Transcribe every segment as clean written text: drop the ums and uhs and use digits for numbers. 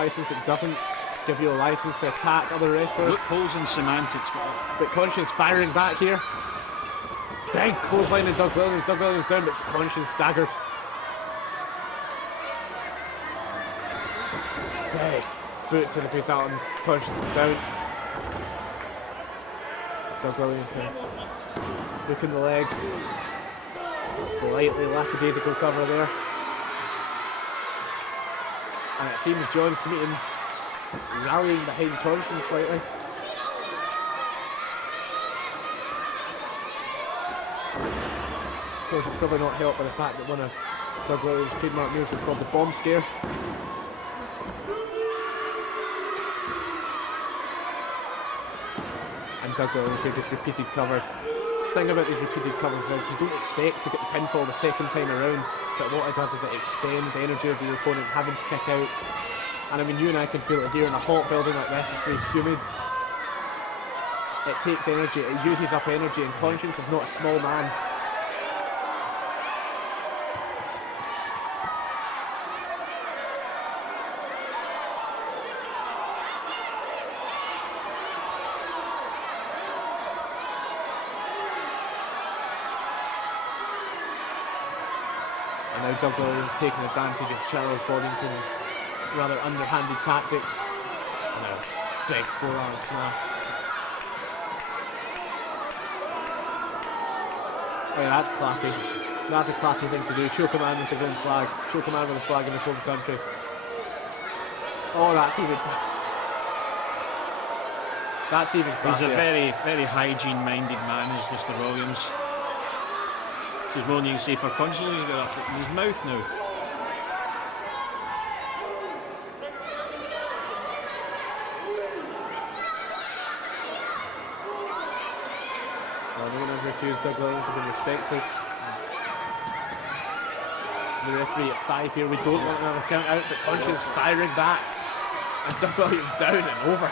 license, it doesn't give you a license to attack other wrestlers. Loopholes and semantics, but Conscience firing back here. Big clothesline of Doug Williams. Doug Williams down, but Conscience staggered. Okay, boot to the face out, and Conscience is down. Doug Williams hooking the leg. Slightly lackadaisical cover there. And it seems John Smeaton rallying behind Conscience slightly. Of course, it's probably not helped by the fact that one of Doug Williams' trademark moves was called the bomb scare. And Doug Williams here just repeated covers. The thing about these repeated covers is you don't expect to get the pinfall the second time around, but what it does is it expends energy of your opponent having to kick out. And I mean, you and I can feel it here in a hot building like this. It's very humid. It takes energy, it uses up energy, and Conscience is not a small man. And now Doug Williams taking advantage of Charles Boddington's rather underhanded tactics. Now, big forearm smash. Oh yeah, that's classy. That's a classy thing to do. Choke a man with his own flag. Choke a man with a flag in his home country. Oh, that's even classier. He's a very, very hygiene-minded man, is Mr. Williams. There's more than you can say for Conscience. He's got that in his mouth now. No one ever accused Doug Williams of being respectful. The referee at 5 here. We don't want another count out, but Conscience firing back. And Doug Williams down and over.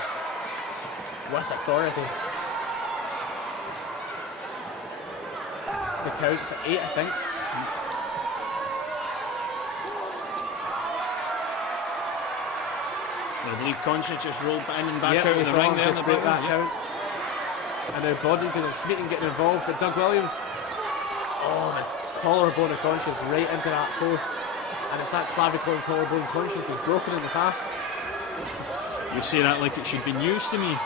With authority. The count's at 8, I think. I believe Conscience just rolled in and back Yep, out of the ring there. Just break that count. And now Boddington and Smeaton getting involved, but Doug Williams, oh, the collarbone of Conscience right into that post. And it's that clavicle and collarbone Conscience is broken in the past. You say that like it should be news to me.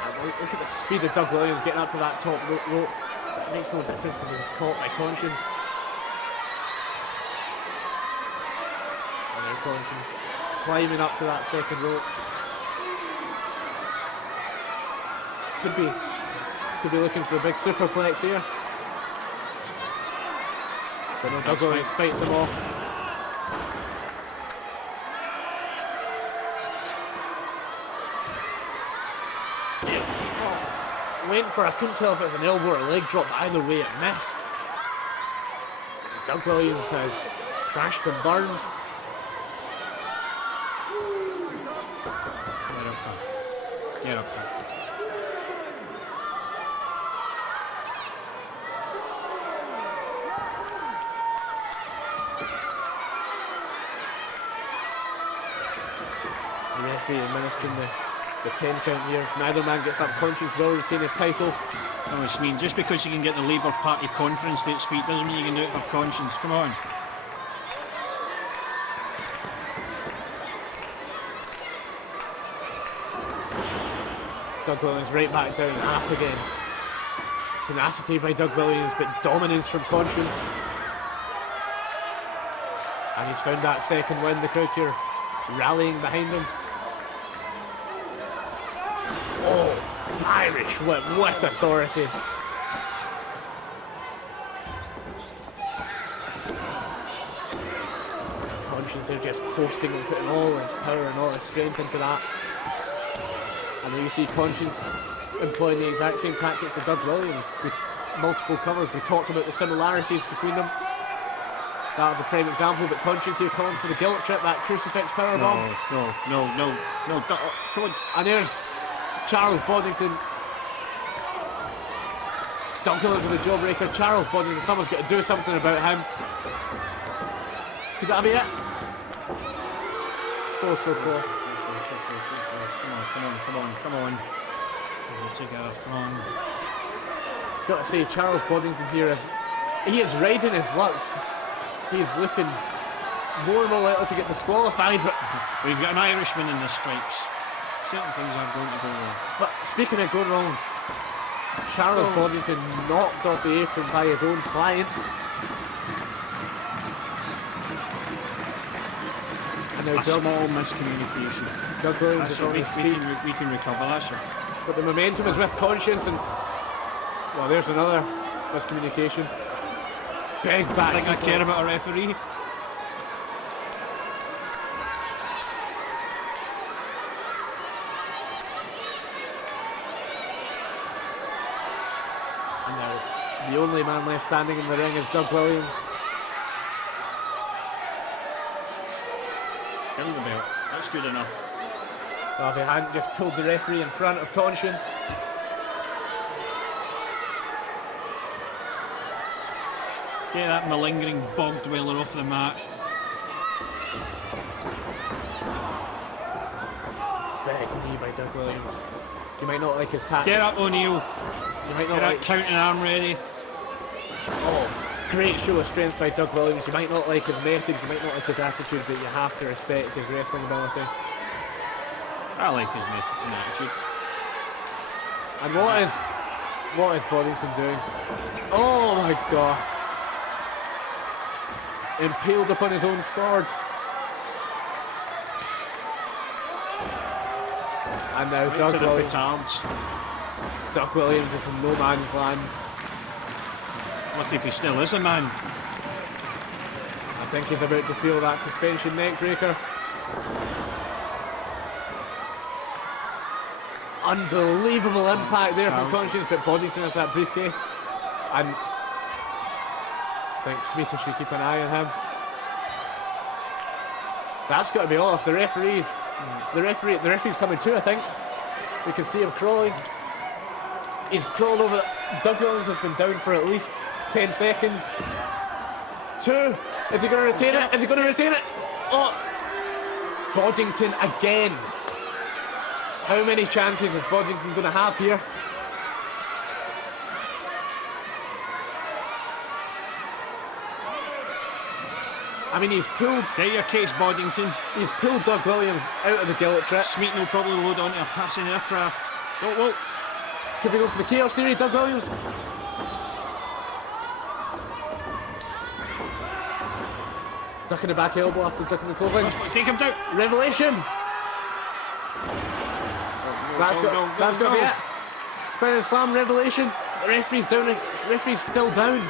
And look at the speed of Doug Williams getting up to that top rope. It makes no difference because he was caught by Conscience. And now Conscience climbing up to that second rope. Could be looking for a big superplex here. But no, Doug Williams fights them all. Went for, I couldn't tell if it was an elbow or a leg drop, but either way it missed. Doug Williams has crashed and burned. Get up there. Get up there. The referee administering the 10 count here. Neither man gets up. Conscience will retain his title. No, I mean, just because you can get the Labour Party conference to its feet doesn't mean you can do it for Conscience. Come on. Doug Williams right back down and up again. Tenacity by Doug Williams, but dominance from Conscience. And he's found that second win. The crowd here rallying behind him. Oh, Irish whip with authority. Conscience are just posting and putting all his power and all his strength into that. And then you see Conscience employing the exact same tactics as Doug Williams with multiple covers. We talked about the similarities between them. That was a prime example, but Conscience here calling for the guilt trip, that crucifix powerbomb. No, come on. And there's Charles Boddington. Doug Williams with the jawbreaker. Charles Boddington, someone's got to do something about him. Could that be it? so close. Come on. Take it off, come on. Got to say, Charles Boddington here he is riding his luck. He's looking more and more likely to get disqualified. But we've got an Irishman in the stripes. Certain things aren't going to go wrong. But speaking of going wrong, Charles Boddington knocked off the apron by his own client. And now a small miscommunication. Doug Williams is on his feet. We can recover that, sir. But the momentum is with Conscience, and well, there's another miscommunication. Big back. I think I care about a referee. And now the only man left standing in the ring is Doug Williams. Give him the belt. That's good enough. Well, if he hadn't just pulled the referee in front of Conscience. Get that malingering bog dweller off the mat. Big knee by Doug Williams. You might not like his tactics. Get up, O'Neill. You might not Get like that counting arm ready. Oh, great show of strength by Doug Williams. You might not like his methods, you might not like his attitude, but you have to respect his wrestling ability. I like his methods and attitude. And what is Boddington doing? Oh my god. Impaled upon his own sword. And now Doug Williams. Doug Williams is in no man's land. Lucky if he still is a man. I think he's about to feel that suspension neck breaker. Unbelievable impact there from Conscience, but Boddington has that briefcase. And I think Smith should keep an eye on him. That's got to be all off the referees. The referee's coming too, I think. We can see him crawling. He's crawled over. Doug Williams has been down for at least 10 seconds. 2. Is he going to retain it? Is he going to retain it? Oh! Boddington again. How many chances is Boddington going to have here? I mean, he's pulled... Get your case, Boddington. He's pulled Doug Williams out of the gillet trip. Smeaton will probably load onto a passing aircraft. Whoa. Could we go for the chaos theory, Doug Williams? Ducking the back elbow after ducking the clothesline. Take him down. Revelation. That's got to be it. Spinning slam, revelation. The referee's down. The referee's still down.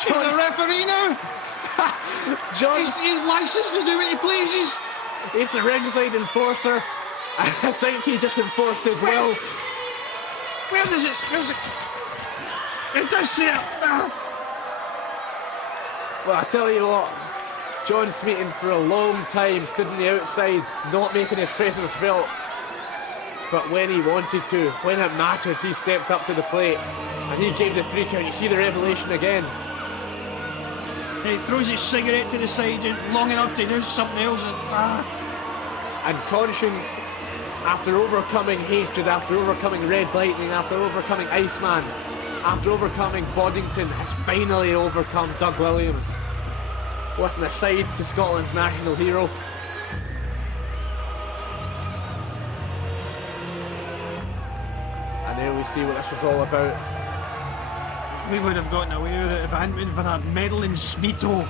John, the referee now. John, he's licensed to do what he pleases. He's the ringside enforcer. I think he just enforced his will. Where does it? It does say it. Well, I tell you what, John Smeaton for a long time stood on the outside, not making his presence felt. But when he wanted to, when it mattered, he stepped up to the plate and he gave the 3 count. You see the revelation again. He throws his cigarette to the side long enough to do something else. And Conscience, after overcoming hatred, after overcoming Red Lightning, after overcoming Iceman, after overcoming Boddington, has finally overcome Doug Williams with an aside to Scotland's national hero. And there we see what this was all about. We would have gotten away with it if it hadn't been for that meddling Smeato.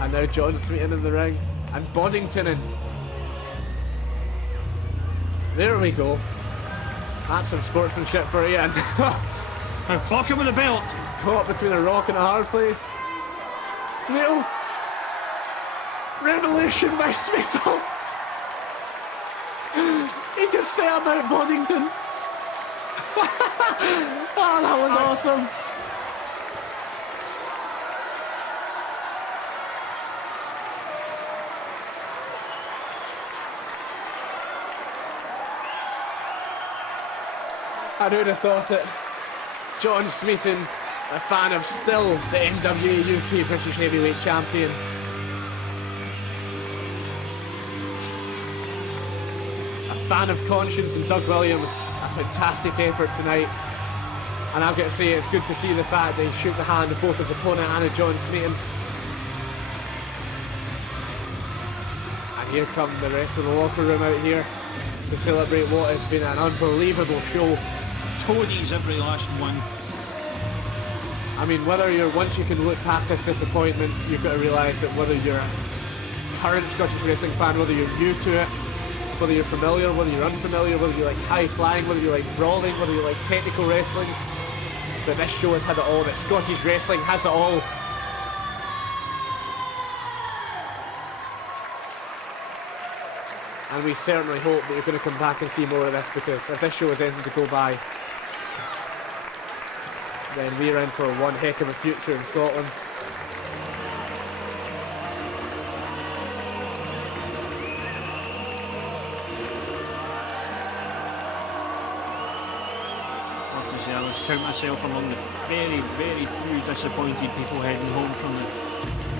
And now John Smeaton in the ring, and Boddington in. There we go. That's some sportsmanship for you. And clock him with the belt. Caught between a rock and a hard place. Smeato. Revolution by Smeato. He just set about Boddington. Oh, that was awesome. I would have thought it. John Smeaton A fan of still the NWA UK British Heavyweight Champion. A fan of Conscience and Doug Williams. A fantastic effort tonight. And I've got to say, it's good to see the fact that he shook the hand of both his opponent and of John Smeaton. And here come the rest of the locker room out here to celebrate what has been an unbelievable show. Toadies, every last one. I mean, once you can look past this disappointment, you've got to realise that whether you're a current Scottish wrestling fan, whether you're new to it, whether you're familiar, whether you're unfamiliar, whether you like high flying, whether you like brawling, whether you like technical wrestling, that this show has had it all, that Scottish wrestling has it all. And we certainly hope that you're going to come back and see more of this, because if this show is anything to go by, then we're in for one heck of a future in Scotland. I always count myself among the very, very few disappointed people heading home from the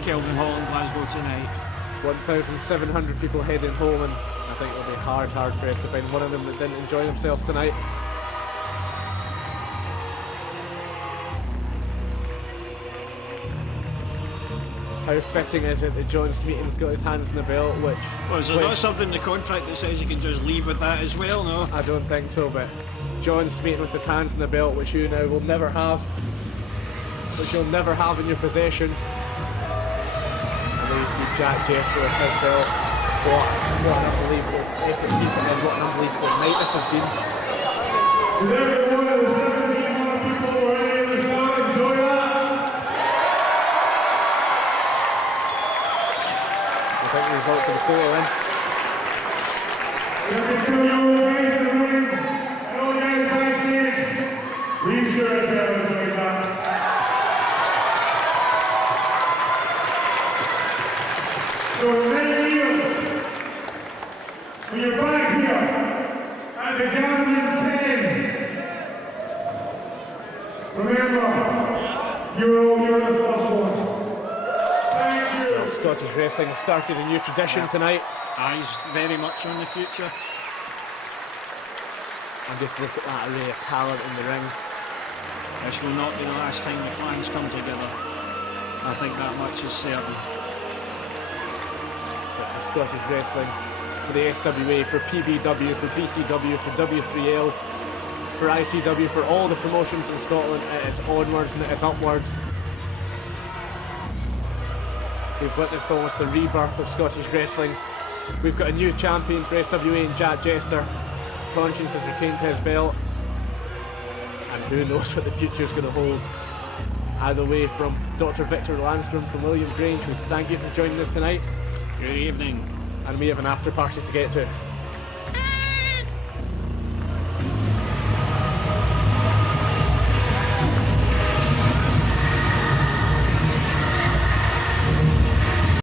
Kelvin Hall in Glasgow tonight. 1,700 people heading home, and I think it'll be hard pressed to find one of them that didn't enjoy themselves tonight. How fitting is it that John Smeaton's got his hands in the belt, which... Well, is there not something in the contract that says you can just leave with that as well, no? I don't think so, but John Smeaton with his hands in the belt, which you now will never have, which you'll never have in your possession. And then you see Jack Jester with his belt. What an unbelievable effort he put in, what an unbelievable night this has been. Did everyone of the 1,700 people who are in the crowd enjoy that? I think the results of the poll are in. Let me tell you all the guys in the ring and all the guys backstage. We sure as hell enjoyed that. So many years, when you're back here at the Gathering 10, remember, you're the first one. Thank you. Scottish wrestling has started a new tradition tonight. Eyes very much on the future. And just look at that array of talent in the ring. This will not be the last time the clans come together. I think that much is certain. But for Scottish wrestling, for the SWA, for PBW, for BCW, for W3L, for ICW, for all the promotions in Scotland, it is onwards and it is upwards. We've witnessed almost a rebirth of Scottish wrestling. We've got a new champion for SWA in Jack Jester. Conscience has retained his belt. And who knows what the future is going to hold. Either way, from Dr. Victor Landstrom from William Grange, we thank you for joining us tonight. Good evening. And we have an after party to get to.